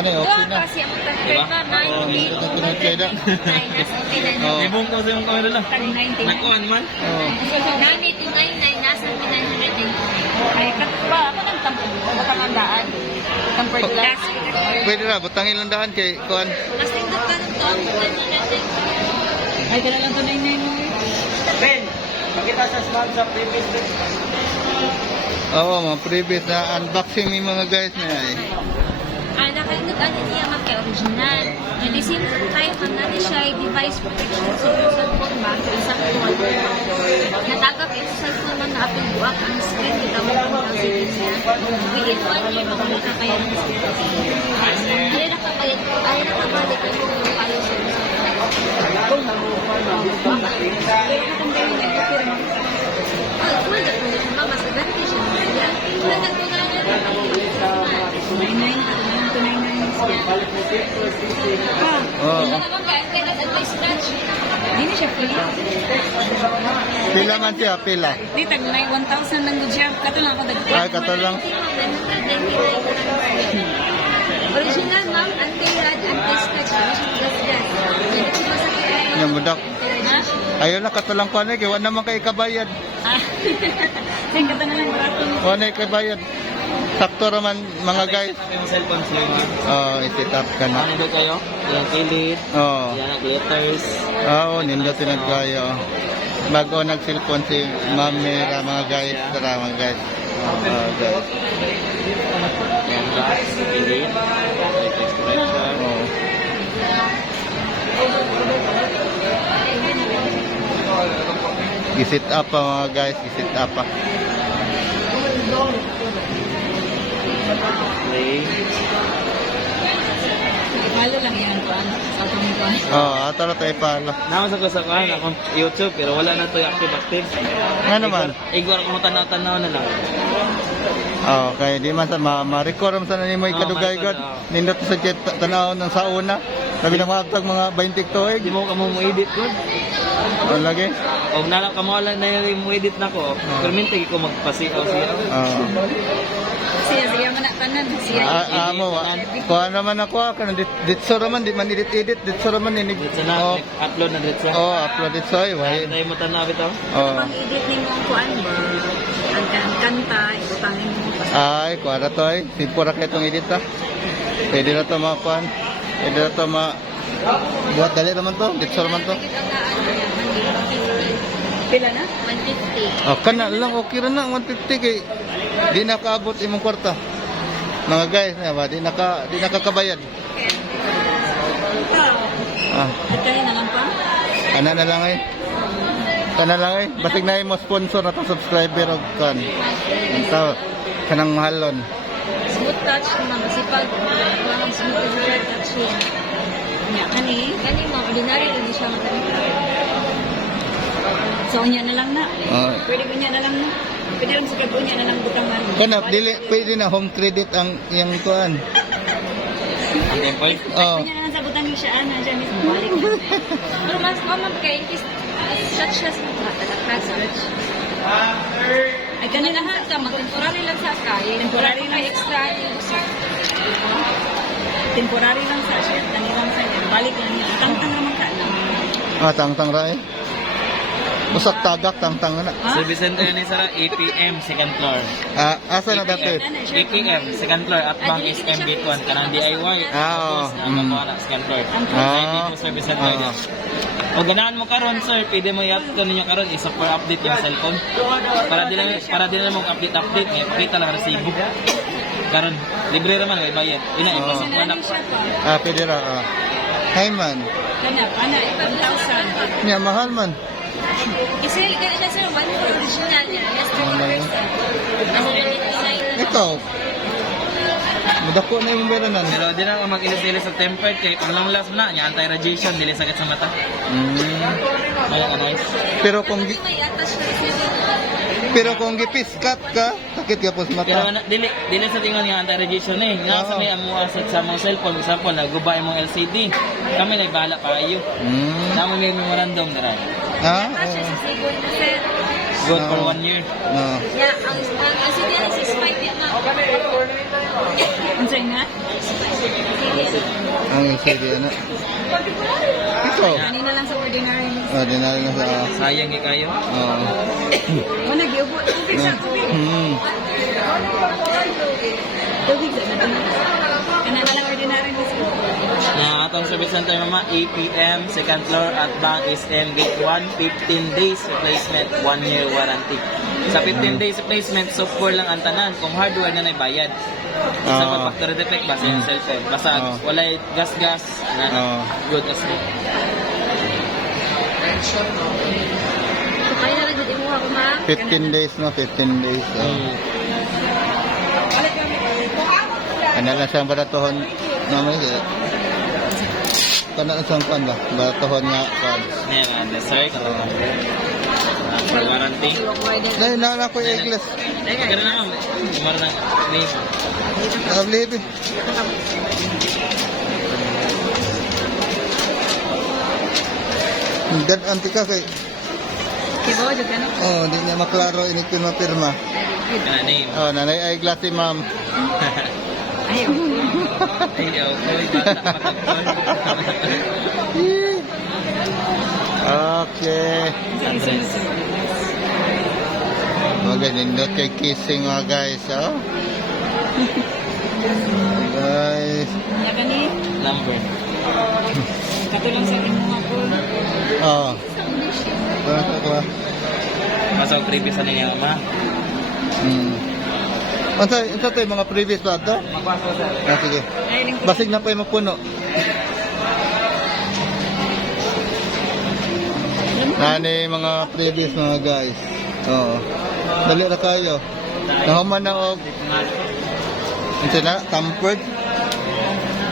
Kanay okay na. Kasi ang pagkakita na hindi Okay na. Ibong ko sa yung camera lang. 99. Nakuhan man. Nani 299 nasa 999. Ay, ba ako nang tamandaan. Tempered glass. Pwede na, butangin lang dahan kay kuan. Mas tingnan ka ng taon 999. Ay, kaya lang ito 99 mo. Ben, makita sa small sa previous. Oo, mga previous na unboxing ni mga guys na eh. Ay, nakalimutan niya magkay original. At the same time, ang natin siya ay device protection sa cellphone ba? Isang phone. Natagap ito sa cellphone man na apong buwak ang screen. Kita mo ang settings niya. Within 1 year, makalik ka kaya ng screen. Ay, nakabalik ang yung kayo sa full na po mas ganti siya. Full na po na 99. Oo. Hindi siya free. Pila man siya, pila. Di, tag 1,000 lang good siya. Kato lang ako dagdag. Ay, kato lang. Original ma'am, anti-rad, anti-scratch, Yung budak. Ha? Ayun na, kato lang kuan eh. Kaya wala naman kay kabayad. Ah. Sige, kato na lang barato. Wala kay kabayad. Sakto raman mga guys. Yung cellphone sila. Oo, i-set up ka na. Ano kayo? Yung kilit. Oo. Yan, glitters. Oo, nindot tinagkayo. Bago nag-cellphone si Mamera mga guys. Tara mga guys. Guys. Yan, glass, kilit. Light expression. Oo. I-set up pa mga guys. I-set up pa. Play. Palo lang yan. Sa atong kuhan. Oo, ato na tayo palo. Naman sa kuhan akong YouTube pero wala na to yung active. Nga naman. Igor ko tanaw-tanaw na lang. Oo, kaya di man sa ma-record man sa nimo ikadugay ma-record, god. Nindot sa jet tanaw ng sauna. Sabi ng mga tag mga 20 tuig. Di mo ka mo edit good. Ano lagi? O nalang ka mo lang na yung edit na ko. Pero mintig ko magpasiaw siya. Oo. Siya man na tanan. Siya. Amo, kuha naman ako, kanang ditso raman, di man edit-edit, ditso raman ini. Dito na, Oh, upload na dito. oh, upload it sa why. Tayo mo tanaw ito. Oh. Pang edit ni mo ang kuan ba? Ang kanta, ibutangin mo. Ay, kuha na to ay. Simpura ka itong edit ha. Pwede na to makuan. Pwede na to buat dali naman to, ditso raman to. Pila na? 150. Oh, kana lang okay ra na 150 kay di nakaabot imong kwarta. Mga guys, na ba, di nakakabayad. Ah, At kaya na lang pa? ana na lang ay. Kana lang ay, basig na mo sponsor na to subscriber og kan. Ito, kanang mahalon. Smooth touch naman kasi pag ang smooth touch niya. Nya, kani? Gani mo, ordinary hindi siya matalita. So, unya na lang na. Oh. Pwede unya na lang na. Pwede lang sa unya na lang butangan. Kana dili pwede na home credit ang yang kuan. Ang temple. Oh. Unya na lang sa butang siya, siya mismo balik. Pero mas mamam kay stretch siya sa mga talakas stretch. Ay, kanina ha. Lahat ka, mag-temporary lang sa kaya. Temporary lang. Extra yung Temporary lang sa siya. Kanina lang sa niya. Balik lang niya. Tangtang naman ka lang. Ah, tangtang ra eh. Usak tagak tangtang na. Ha? Si Vicente ni Sara, APM, second floor. Ah, asa na dati? APM, second floor, at Bank is MB1, kanang DIY. Ah, oo. Tapos, ang mga second floor. Ah. Dito, Sir Vicente. O ganahan mo karon sir, pwede mo i-update ninyo karon isa for update yung cellphone. Para di na mo update, may pakita lang resibo. Karon libre ra man may bayad. Ina Oo. Ano siya pa? Ah, pwede ra. Hey man. Kana, 1,000. Nya mahal man. Kasi ganun siya sir, one for original niya. Yes, 30%. As in, Ikaw. Mudako na yung beranan. Pero di na ako mag-ilis sa tempered kay pang long last na nya anti-radiation dili sakit sa mata. Ay nice. Pero kung may atas siya. gipiskat ka, sakit ka po sa Pero mata. dili sa tingon nga anti-radiation eh. Nga sa may amo asset sa mga cellphone, example nagubay mo LCD. Kami nagbahala pa ayo. Namo may memorandum dara. Ha? Atas siya sa siguro na sir. Good for Oo. 1 year. No. Yeah, ang CDL is 5 yan na. Unsay nga? Ang LCD na. Ito. Kanina lang sa ordinary. Dinali na sa... Sayang kayo. O, nag-iubot. Tubig sa tubig. Tubig sa tubig. Kanina lang ordinary. Na atong service center mama 8 PM, second floor at Bank SM Gate 1, 15 days replacement, 1 year warranty. Sa 15 days replacement, software lang ang tanan. Kung hardware na naibayad. Sa factory defect basta yung cellphone. Basta wala gas-gas na good as good. So, kaya na nagdit mo ako, ma'am. 15 days na, 15 days. Ano lang siyang baratohon naman kana lang siyang kan ba? Baratohon nga kan. Ngayon, the sir, kalau for warranty. Dahil na ako yung glass. Kaya na ma'am, kumara na name. Nakablib eh. Dan antika kay. Kibo, dyan ka no? Di niya maklaro ini pirma-pirma. Kana name. Nanay ay glass si ma'am. Ayaw. Ayaw ko, bata patagpon. Okay. Okay, nindot kay kissing mga guys, guys. Nakani, Number. katulong sa akin mga po. Masang previous na niya ma. Unsa tayo mga previous ba ito? Magpaso sir. Sige. Basig na pa yung magpuno. Nani mga previous mga guys. Dali ra kayo. Nahuman na og unsa na tampered.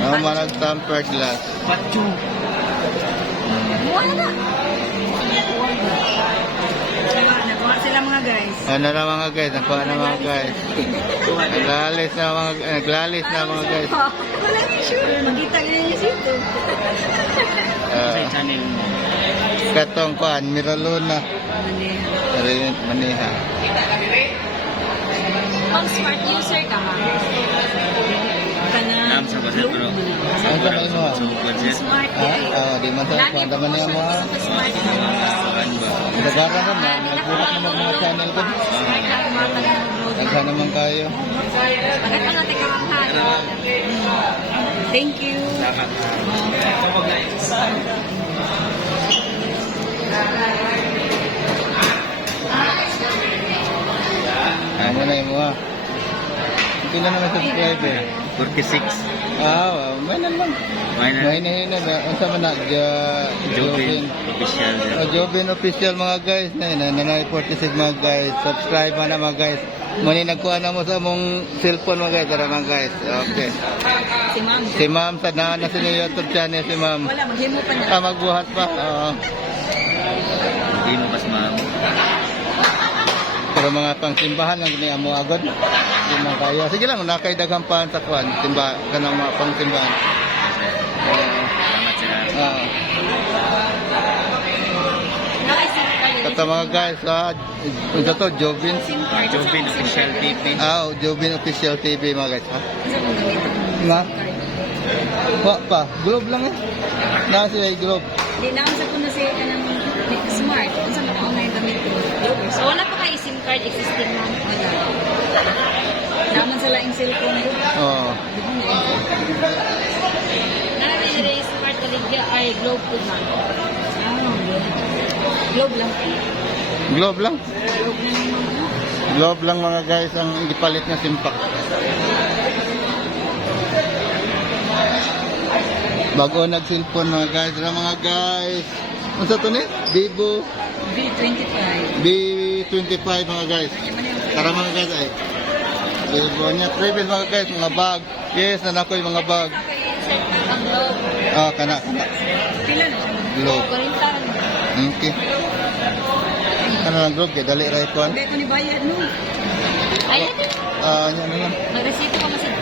Nahuman na tampered glass. Pachu. Wala. Nakuha sila mga guys. Ano na mga guys, nakuha na mga guys. Naglalis na mga guys. Wala ni sure. Magkita nyo niya sito. Sa channel mo. Katong kuan, Miraluna. Maniha. Pang smart user ka, ma'am. Nam sa baset bro. Ang sa may mo? Smart Di man sa kuan naman niya mo. Smart ka. Kan ba? Nagara ka na, nagbuhat naman mga channel ko. Smart na kumakan. Nagsa naman kayo. Bakit pa natin kamanghan? Thank you. Salamat. Kapag na Ano na yung mga. Pila naman subscriber. 46. May na lang. May na. Ang sama na, Jobin. Official. Jobin official mga guys. Nanay 46 mga guys. Subscribe na mga guys. Muni nagkuha na mo sa mong cellphone mga guys. Tara mga guys. Okay. Si ma'am. Si ma'am, sa na sa YouTube channel si ma'am. Wala, maghimo pa niya. Magbuhat pa. Hindi mo pas ma'am. Pero mga pangsimbahan lang gini amo agad. Di man kaya. Sige lang, nakay daghang pan sa kwan. Simba kanang mga pangsimbahan. Salamat sir. Kata mga guys, unsa to Jobin? Jobin Official TV. Jobin official TV mga guys. Nga? Pa, globe lang eh. Nasa ay globe. Di naman sa puno siya ka ng smart. Kung saan ako ngayon gamit ko. So, wala pa kayo SIM card existing, ma'am? Naman sa laing cellphone ko. Nari smart kaligya ay globe po, ma'am. Globe lang. Globe lang. Globe na naman. Globe lang mga guys ang gipalit na simpak. Bago nag-cellphone mga guys. Mga guys. Ano to ni? Vivo B25. B25 mga guys. Tara mga guys ay. Vivo niya. Previous mga guys. Mga bag. Yes, nanako yung mga bag. Ang globe. Kana. Pila na siya. Globe. 40. Okay. Ano lang globe? Kaya dali rin ko. Hindi ko ni bayad no. Ay, Yan naman. mag-receive ko masig.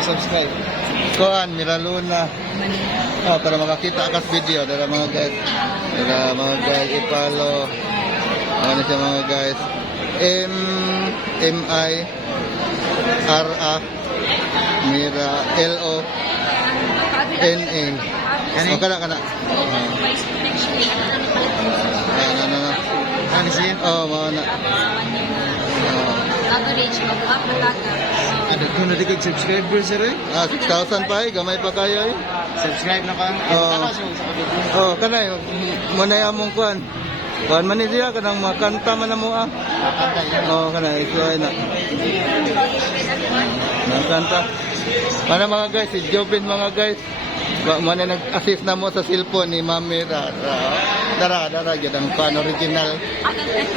Subscribe. Kuan, Miraluna. Para makakita akas video. Dara mga guys. Dara mga guys. I-follow. Ano siya mga guys. M-I-R-A Mira, L-O-N-A. O, kana. Device protection. Ano pala? Ano. Ano siya? Oo, mga na. Average, mag-up na taga. Ano ko na di kag subscriber sir eh? 6,000 pa eh. Gamay pa kayo eh. Subscribe na ka. Oh, kanay muna ya mong kuan. Kuan man ni siya kanang makanta man na mo ah. Oh, kanay ito ay na. Nakanta. Mana mga guys, si Jobin mga guys. Mana nag-assist na mo sa cellphone ni Mami Dara gyud ang fan original.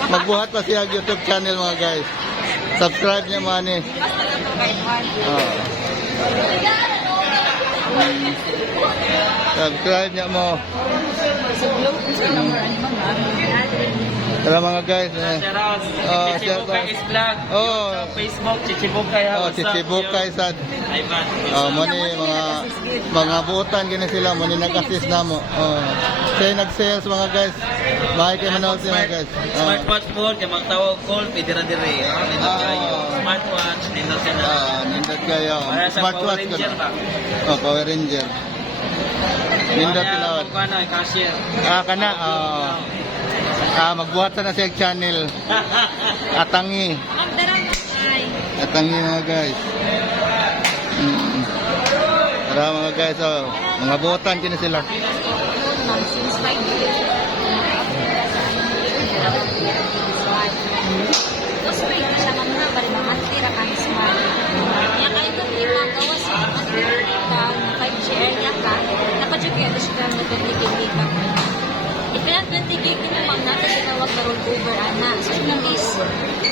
Magbuhat pa siya YouTube channel mga guys. Subscribe niya man eh. Subscribe niya mo. Tara mga guys. Chichibukay is vlog. Oh. Facebook, Chichibukay ha. Chichibukay sad. Ivan. Mo ni mga buutan gini sila mo ni nag-assist na mo. Kaya nag-sales mga guys. Bahay kayo manood mga guys. Smartwatch phone, kaya magtawag call, pwede na dire. Nindot kayo. Smartwatch, nindot ka na. Nindot kayo. Para sa Power Smartwatch ko Ranger na. ba? Power Ranger. Nindot tinawad. Kung ano, cashier. Kana. Magbuhat na siya channel. Atangi. Atangi mga guys. Tara mga guys, mga buutan kini sila. Since 5 years. Tapos may kasama mo na ba rin mga tira kang smart. Kaya kayo kung di magawa sa ka, 5G area ka, napadyo kaya siya ka na 20 gig ka. Ipinag 20 gig din naman natin tinawag na rollover ana. So na is,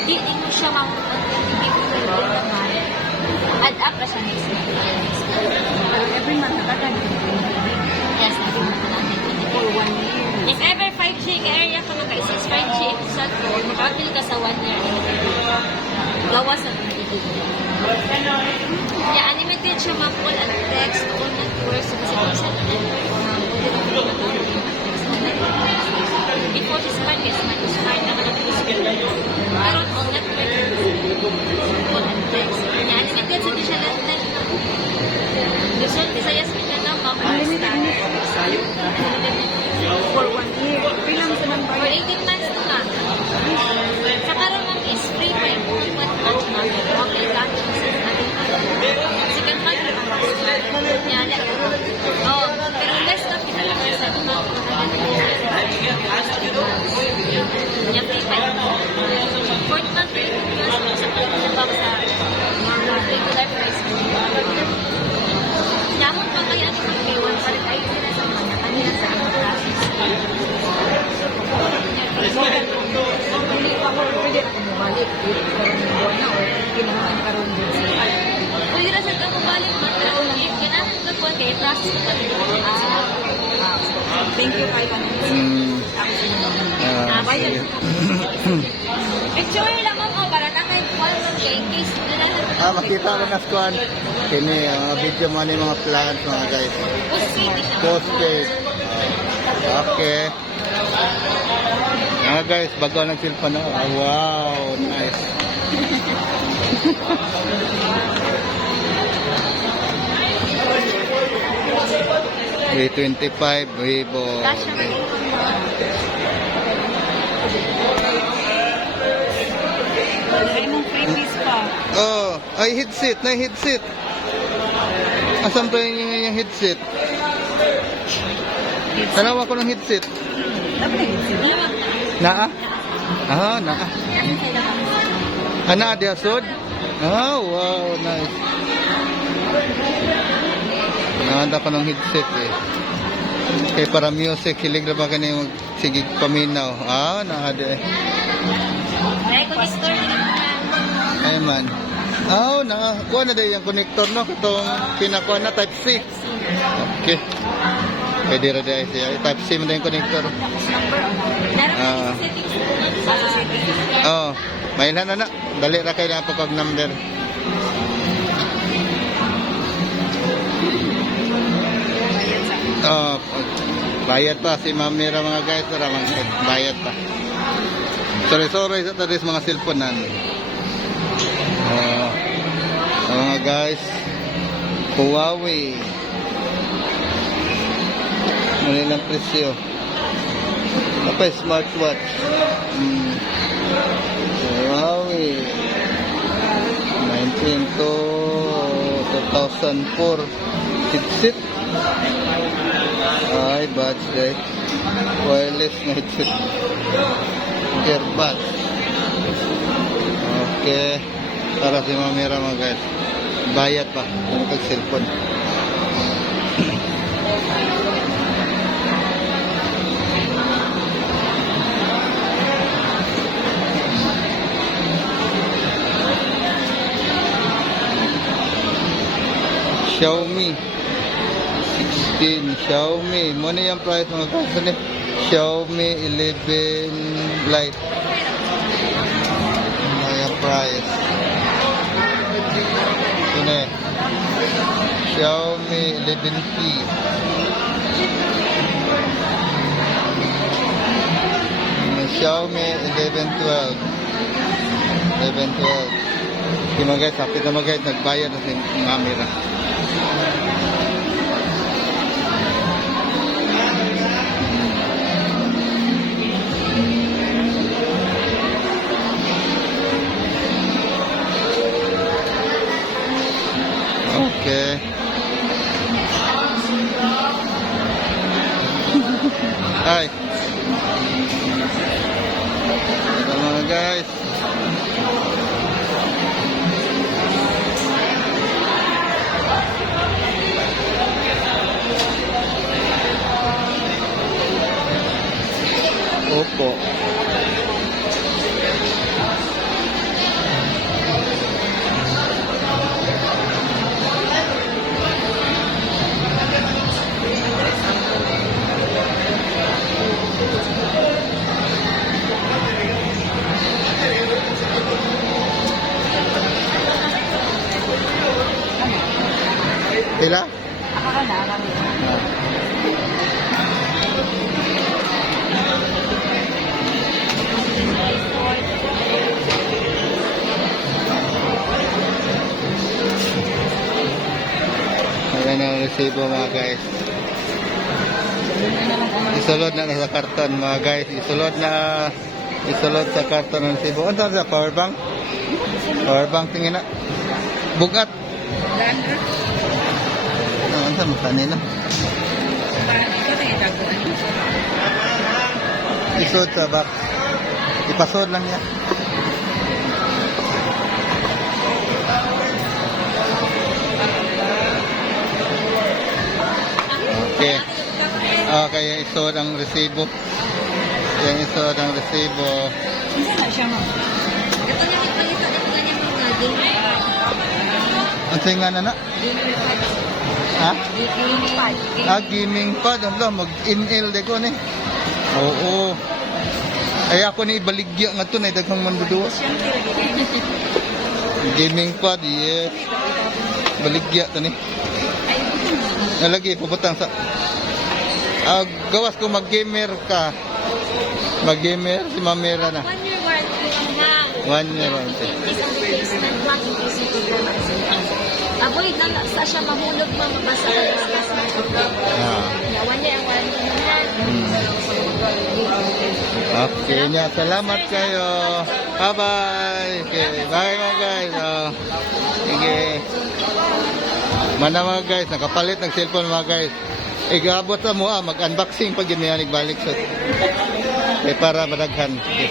di mo siya mga 20 gig na rollover naman. Add up na siya next month. Pero every month, natagan. Yes, every month natin. For 1 year. If ever 5G ka area ka mag since 5G sa phone, makapil ka sa 1 year. Gawa sa 20 gig. Yeah, unlimited siya ma-call and text, all networks, kasi kung sa before this smart, yes, smart na ka-use ko. Pero all networks, call and text. Yeah, unlimited sa di siya landline na. Luzon, Visayas, Mindanao, Unlimited for 1 year. Pilang sa nang For 18 months to nga. Sa karoon ng is free by 1 month lunch na. Okay, lunch is natin. Second month na lang. Yan. Oh, pero less na pinalaman sa mga yan, free by. Fourth month, free by. Sa pinalabang sa regular price. Yamon pa kaya ano yung K1 para kayo sila sa mga kanila sa mga process. Hindi pa ako pwede ako bumalik. Buwan na o kinahan karoon din siya. Pwede na sa kamabalik man, pero if ganahan ka po, kaya process ka Thank you kay Panay. Sige. picture lang mo para na kahit one in case ganahan Makita rin na squad. Kini, video mo ni mga plants mga guys. Postpaid. Okay. Mga guys, bago nag-cellphone na. Wow, nice. V25, Weibo. Ay mong freebies pa. Oh, ay headset, na headset. Asan pa yung headset? Tanawa ko ng headset. Naa? Naa. Ana, di asod? Wow, nice. Nahanda ko ng headset eh. Kaya para music, hilig na ba ka na yung sigig paminaw? Nahada eh. Ay, connector Ay man. Kuha na dahil yung connector no? Itong pinakuha na type C. Okay. Pwede rin dahil siya. Type C mo na yung connector. May na. Dali na kayo na pag-number. Bayad pa si Mamira mga guys. Bayad pa. Sorry sa taris mga cellphone nan. Mga guys. Huawei. Ano lang presyo? Apa smartwatch? Huawei. 19 to 2004. Headset. Ay, buds guys. Wireless na headset. Earbuds. Okay. Para si Mamira mga guys. Bayad pa. Kung pag-cellphone. Xiaomi 16 Xiaomi muna yung price mga guys. Xiaomi 11 Lite muna yung price. Ini Xiaomi 11T Xiaomi 1112 Di mga guys, hapit na mga guys, nagbayad na si Mamira. Okay. Hi. Ito mga guys. Opo. Pila? Ako ka na, kami. Ayan ang resibo mga guys. Isulod na sa karton mga guys. Isulod sa karton ang resibo. Ano sa power bank? Power bank tingin na. Bugat. Ano sa mukha nila? Isod sa box. Ipasod lang yan. Okay. Okay, yung isod ang resibo. Yung isod ang resibo. Isa na siya, ma'am. Ito na ito ganyan mga gamer. Ang singa na na? Ha? Gaming pad. Ano, mag-in-l de ko ni. Oo. Ay ako ni ibaligya nga to na daghang manduduwa. Gaming pad, yes. Baligya to ni. Nalagi puputang sa gawas ko mag-gamer ka. Mag-gamer si Mamira na. 1 year warranty lang. 1 year warranty. Isang replacement lang, inclusive programa sa avoid na sa siya mahulog mamabasa ka ng stress ng Ah. 1 year ang warranty naman. Okay nya, salamat kayo. Bye-bye. Okay, bye mga guys. Sige. Mana mga guys, nakapalit ng cellphone mga guys. Igabot sa mo mag-unboxing pag yun may balik sa. Para madaghan. Okay,